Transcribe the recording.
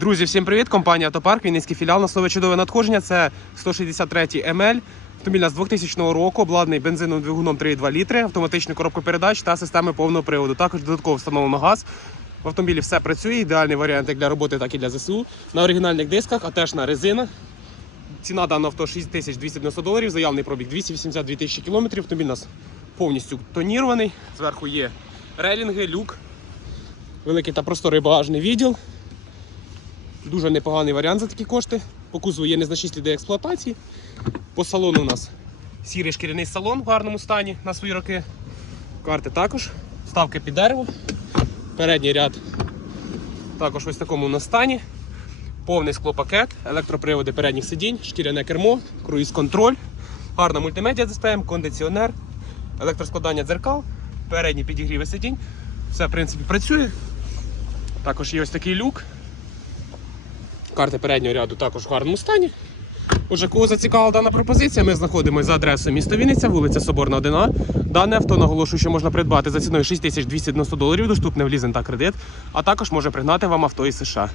Друзі, всім привіт! Компанія Автопарк, Вінницький філіал на слово чудове надходження. Це 163 МЛ. Автомобіль нас 2000 року, обладнаний бензиновим двигуном 3,2 літри, автоматичною коробкою передач та системою повного приводу. Також додатково встановлено газ. В автомобілі все працює, ідеальний варіант як для роботи, так і для ЗСУ. На оригінальних дисках, а теж на резина. Ціна даного авто 6290 доларів, заявний пробіг 282 тисячі кілометрів. Автомобіль у нас повністю тонірований. Зверху є рейлінги, люк, великий та просторий багажний відділ. Дуже непоганий варіант за такі кошти. По кузову є незначні сліди експлуатації. По салону у нас сірий шкіряний салон в гарному стані на свої роки. Карти також. Вставки під дерево. Передній ряд також ось в такому у стані. Повний склопакет, електроприводи передніх сидінь, шкіряне кермо, круїз-контроль, гарна мультимедіа дисплеєм, кондиціонер, електроскладання дзеркал, передні підігріви сидінь. Все, в принципі, працює. Також є ось такий люк. Карти переднього ряду також в гарному стані. Отже, кого зацікавила дана пропозиція, ми знаходимося за адресою міста Вінниця, вулиця Соборна 1А. Дане авто наголошую, що можна придбати за ціною 6290 доларів, доступне в лізинг та кредит, а також може пригнати вам авто із США.